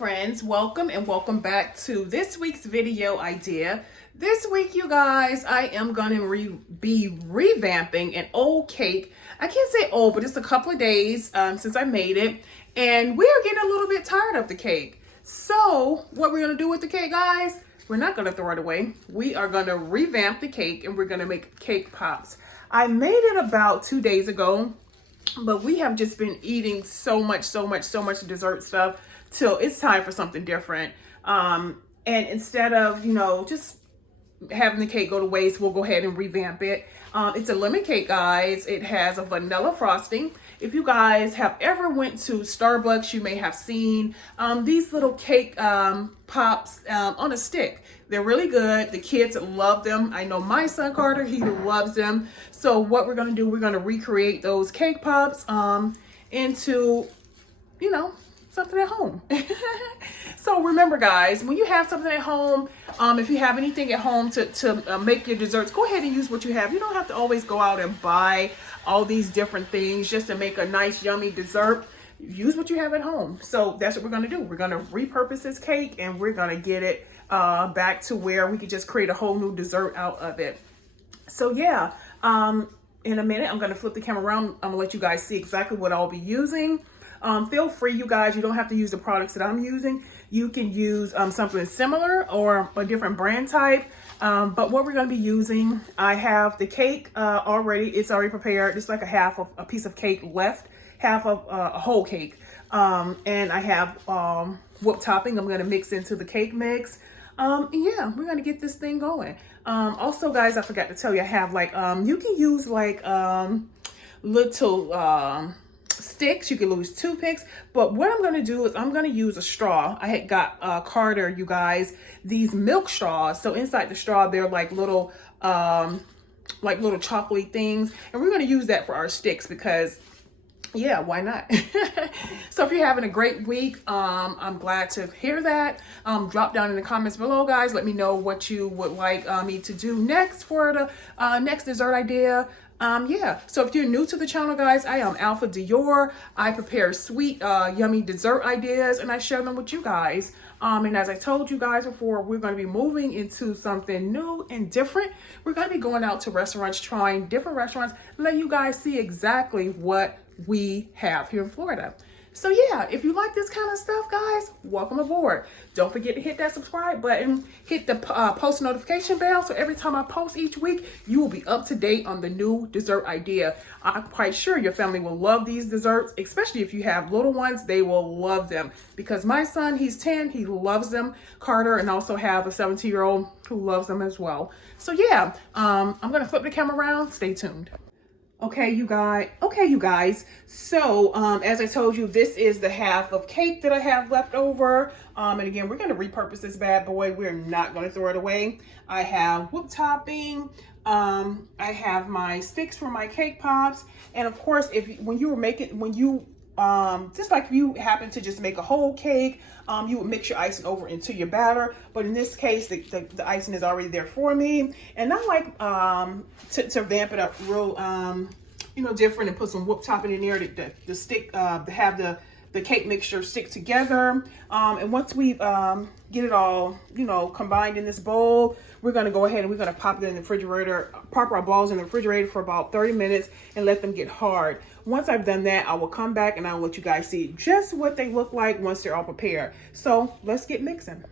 friends, welcome and welcome back to this week's video idea. This week, you guys, I am going to be revamping an old cake. I can't say old, but it's a couple of days since I made it, and we are getting a little bit tired of the cake. So what we're going to do with the cake, guys, we're not going to throw it away. We are going to revamp the cake, and we're going to make cake pops. I made it about 2 days ago, but we have just been eating so much dessert stuff till it's time for something different. And instead of, just having the cake go to waste, we'll go ahead and revamp it. It's a lemon cake, guys. It has a vanilla frosting. If you guys have ever went to Starbucks, you may have seen these little cake pops on a stick. They're really good. The kids love them. I know my son Carter, he loves them. So what we're gonna do, we're gonna recreate those cake pops into, something at home. So remember, guys, when you have something at home, if you have anything at home to make your desserts, go ahead and use what you have. You don't have to always go out and buy all these different things just to make a nice, yummy dessert. Use what you have at home. So that's what we're going to do. We're going to repurpose this cake, and we're going to get it back to where we could just create a whole new dessert out of it. So yeah, in a minute, I'm going to flip the camera around. I'm going to let you guys see exactly what I'll be using. Feel free, you guys, you don't have to use the products that I'm using. You can use something similar or a different brand type. But what we're going to be using, I have the cake already. It's already prepared. It's like a piece of cake left, half of a whole cake. And I have whipped topping I'm going to mix into the cake mix. Yeah, we're going to get this thing going. Also, guys, I forgot to tell you, I have like, you can use like little sticks. You can use toothpicks, but what I'm going to do is I'm going to use a straw. I had got Carter, you guys, these milk straws. So inside the straw, they're like little chocolate things, and we're going to use that for our sticks because, yeah, why not? So if you're having a great week, I'm glad to hear that. Drop down in the comments below, guys. Let me know what you would like me to do next for the next dessert idea. Yeah, so if you're new to the channel, guys, I am AlphaDior. I prepare sweet, yummy dessert ideas, and I share them with you guys. And as I told you guys before, we're going to be moving into something new and different. We're going to be going out to restaurants, trying different restaurants, let you guys see exactly what we have here in Florida. So yeah, if you like this kind of stuff, guys, welcome aboard. Don't forget to hit that subscribe button, hit the post notification bell, so every time I post each week, you will be up to date on the new dessert idea. I'm quite sure your family will love these desserts, especially if you have little ones. They will love them because my son, he's 10, he loves them. Carter, and also have a 17-year-old who loves them as well. So yeah, I'm gonna flip the camera around. Stay tuned. Okay, you guys. So, as I told you, this is the half of cake that I have left over. And again, we're going to repurpose this bad boy. We're not going to throw it away. I have whipped topping. I have my sticks for my cake pops. And of course, just like if you happen to just make a whole cake, you would mix your icing over into your batter. But in this case, the icing is already there for me. And I like to vamp it up real, different and put some whipped topping in there to stick, to have the cake mixture stick together. And once we get it all, combined in this bowl, we're going to go ahead and we're going to pop it in the refrigerator, pop our balls in the refrigerator for about 30 minutes and let them get hard. Once I've done that, I will come back and I'll let you guys see just what they look like once they're all prepared. So let's get mixing.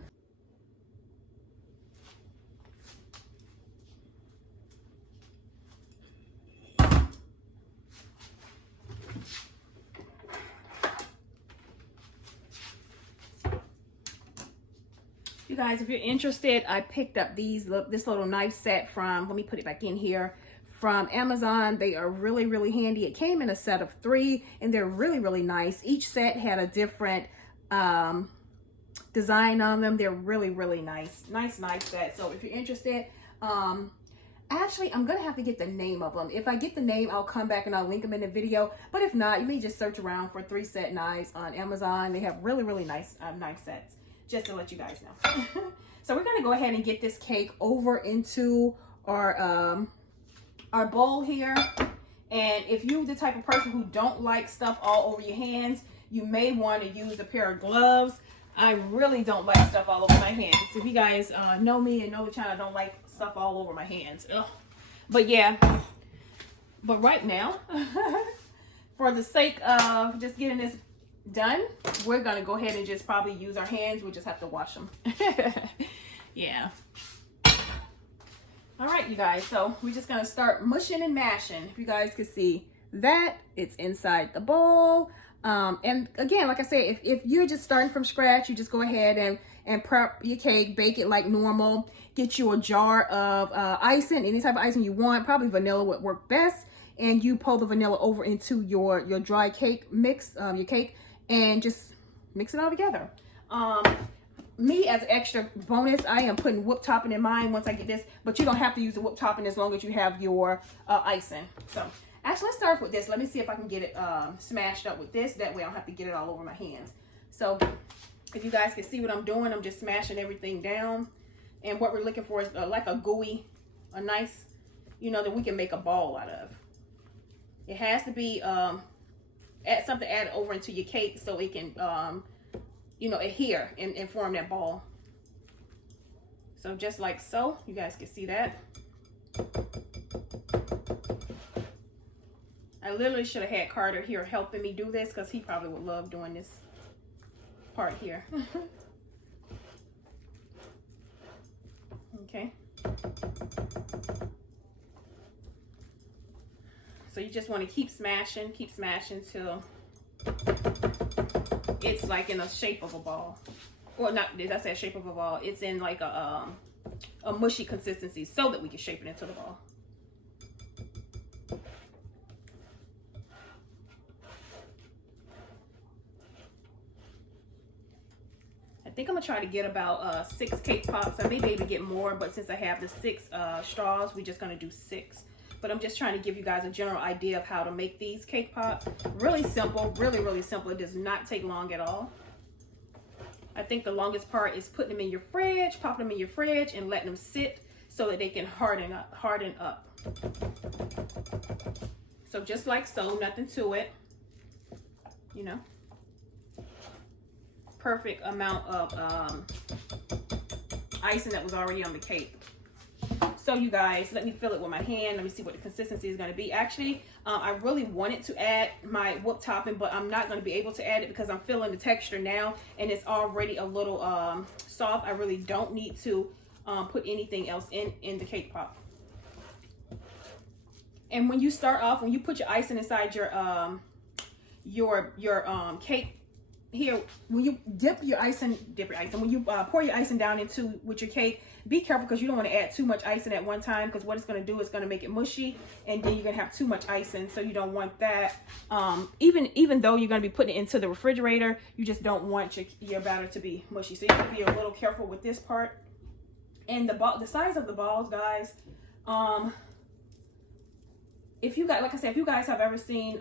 You guys, if you're interested, I picked up this little knife set from, let me put it back in here, from Amazon. They are really handy. It came in a set of 3, and they're really nice. Each set had a different design on them. They're really nice knife set. So if you're interested, actually, I'm gonna have to get the name of them. If I get the name, I'll come back and I'll link them in the video. But if not, you may just search around for 3 set knives on Amazon. They have really nice knife sets, just to let you guys know. So we're gonna go ahead and get this cake over into our bowl here. And if you're the type of person who don't like stuff all over your hands, you may want to use a pair of gloves. I really don't like stuff all over my hands. If you guys know me and know the channel, I don't like stuff all over my hands. Ugh. But yeah, but right now, for the sake of just getting this done, we're gonna go ahead and just probably use our hands. We'll just have to wash them. Yeah. All right, you guys, so we're just gonna start mushing and mashing. If you guys can see that, it's inside the bowl. And again, like I said, if you're just starting from scratch, you just go ahead and prep your cake, bake it like normal. Get you a jar of icing, any type of icing you want. Probably vanilla would work best. And you pour the vanilla over into your dry cake mix, your cake, and just mix it all together. Me, as an extra bonus, I am putting whipped topping in mine once I get this, but you don't have to use the whipped topping as long as you have your icing. So actually, let's start with this. Let me see if I can get it smashed up with this. That way I don't have to get it all over my hands. So if you guys can see what I'm doing, I'm just smashing everything down. And what we're looking for is like a gooey, a nice, you know, that we can make a ball out of. It has to be something added over into your cake so it can, you know, adhere and form that ball. So just like so, you guys can see that. I literally should have had Carter here helping me do this because he probably would love doing this part here. Okay. So you just want to keep smashing till it's like in the shape of a ball. Well, not, did I say shape of a ball? It's in like a mushy consistency so that we can shape it into the ball. I think I'm gonna try to get about 6 cake pops. I may be able to get more, but since I have the 6 straws, we're just gonna do 6. But I'm just trying to give you guys a general idea of how to make these cake pops. Really simple, really simple. It does not take long at all. I think the longest part is putting them in your fridge, popping them in your fridge, and letting them sit so that they can harden up. So just like so, nothing to it, you know. Perfect amount of icing that was already on the cake. So you guys, let me fill it with my hand. Let me see what the consistency is going to be. Actually, I really wanted to add my whipped topping, but I'm not going to be able to add it because I'm feeling the texture now and it's already a little soft. I really don't need to put anything else in the cake pop. And when you start off, when you put your icing inside your cake here, when you dip your icing, when you pour your icing down into with your cake, be careful because you don't want to add too much icing at one time, because what it's going to do is going to make it mushy, and then you're going to have too much icing, so you don't want that. Even though you're going to be putting it into the refrigerator, you just don't want your batter to be mushy, so you have to be a little careful with this part. And the size of the balls, guys, if you guys, like I said, if you guys have ever seen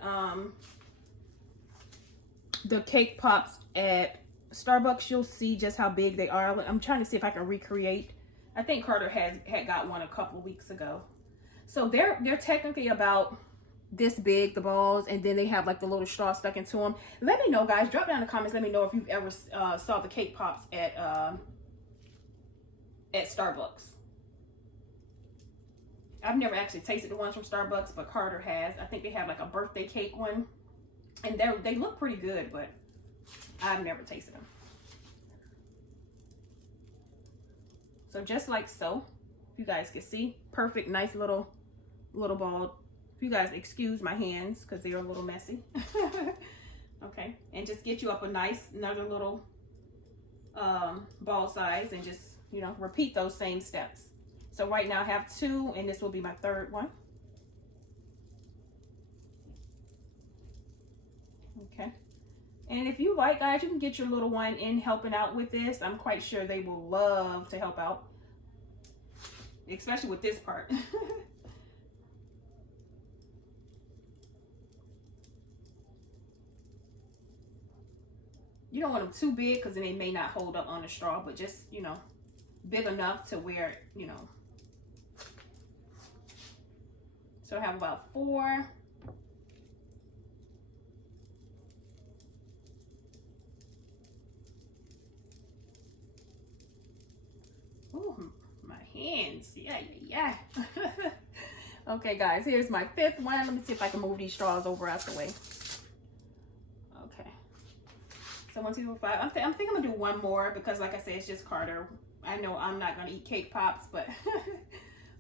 the cake pops at Starbucks, you'll see just how big they are. I'm trying to see if I can recreate. I think Carter had got one a couple weeks ago. So they're technically about this big, the balls, and then they have like the little straw stuck into them. Let me know, guys. Drop down in the comments. Let me know if you've ever saw the cake pops at Starbucks. I've never actually tasted the ones from Starbucks, but Carter has. I think they have like a birthday cake one. And they look pretty good, but I've never tasted them. So just like so, you guys can see, perfect, nice little ball. If you guys excuse my hands because they're a little messy. Okay, and just get you up another little ball size, and just, you know, repeat those same steps. So right now I have 2, and this will be my 3rd one. Okay, and if you like, guys, you can get your little one in helping out with this. I'm quite sure they will love to help out, especially with this part. You don't want them too big because then they may not hold up on the straw, but just, you know, big enough to where, you know. So I have about 4. hands. Yeah, yeah, yeah. Okay, guys, here's my 5th one. Let me see if I can move these straws over out the way. Okay. So 1, 2, 3, 4, 5. I'm thinking I'm gonna do one more because, like I said, it's just Carter. I know I'm not gonna eat Cakepops, but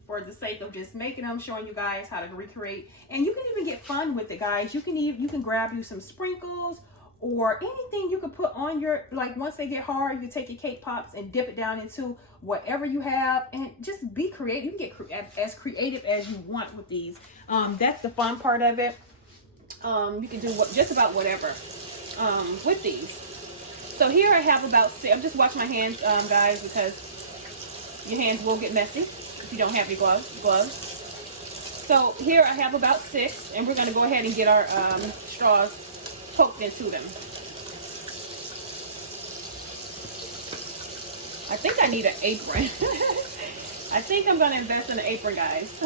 for the sake of just making them, showing you guys how to recreate. And you can even get fun with it, guys. You can grab you some sprinkles or anything you can put on your, like once they get hard, you can take your Cakepops and dip it down into whatever you have and just be creative. You can get as creative as you want with these. That's the fun part of it. You can do just about whatever with these. So here I have about 6. I'm just washing my hands, guys, because your hands will get messy if you don't have your gloves. So here I have about 6, and we're going to go ahead and get our straws poked into them. I think I need an apron. I think I'm going to invest in an apron, guys.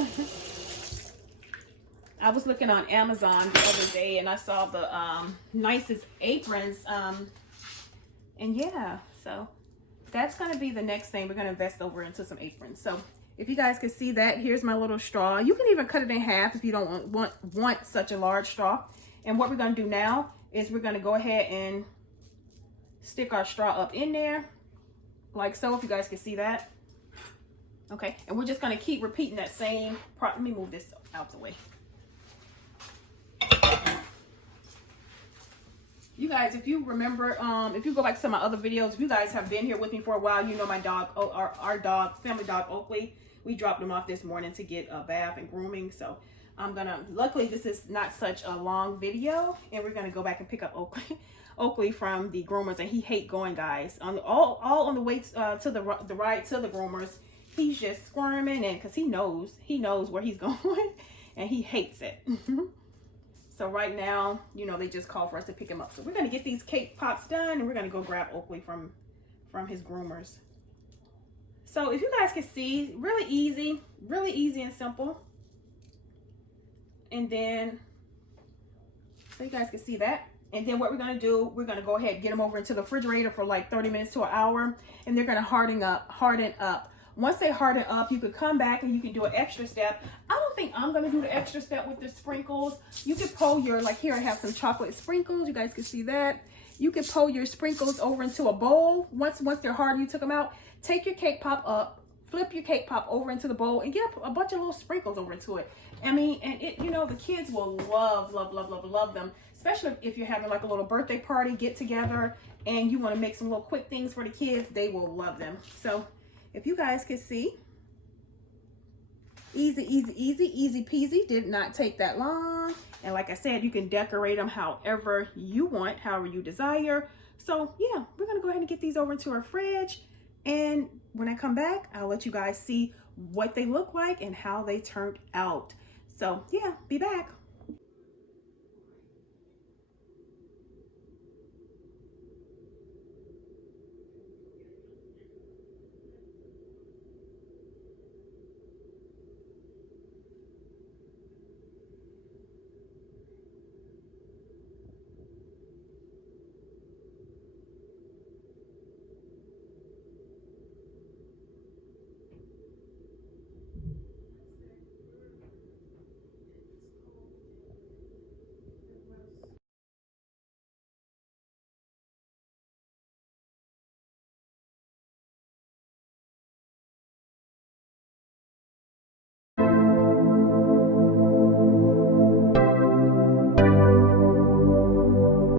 I was looking on Amazon the other day and I saw the nicest aprons. And yeah, so that's going to be the next thing. We're going to invest over into some aprons. So if you guys can see that, here's my little straw. You can even cut it in half if you don't want such a large straw. And what we're going to do now is we're going to go ahead and stick our straw up in there like so, if you guys can see that. Okay, and we're just going to keep repeating that same part. Let me move this out the way. You guys, if you remember, if you go back to some of my other videos, if you guys have been here with me for a while, you know my dog, our dog, family dog Oakley. We dropped him off this morning to get a bath and grooming. So I'm gonna, luckily this is not such a long video, and we're gonna go back and pick up Oakley from the groomers, and he hate going, guys. All on the way to the ride to the groomers, he's just squirming, and because he knows where he's going, and he hates it. So right now, you know, they just called for us to pick him up. So we're going to get these Cakepops done, and we're going to go grab Oakley from his groomers. So if you guys can see, really easy and simple. And then, so you guys can see that. And then what we're going to do, we're going to go ahead and get them over into the refrigerator for like 30 minutes to an hour. And they're going to harden up. Once they harden up, you could come back and you can do an extra step. I don't think I'm going to do the extra step with the sprinkles. You could pour your, like here I have some chocolate sprinkles. You guys can see that. You could pour your sprinkles over into a bowl. Once they're hard and you took them out, take your Cakepop up, flip your Cakepop over into the bowl and get a bunch of little sprinkles over into it. I mean, and it, you know, the kids will love them, especially if you're having like a little birthday party get together and you want to make some little quick things for the kids. They will love them. So if you guys can see, easy peasy, did not take that long. And like I said, you can decorate them however you want, however you desire. So yeah, we're gonna go ahead and get these over into our fridge. And when I come back, I'll let you guys see what they look like and how they turned out. So yeah, be back.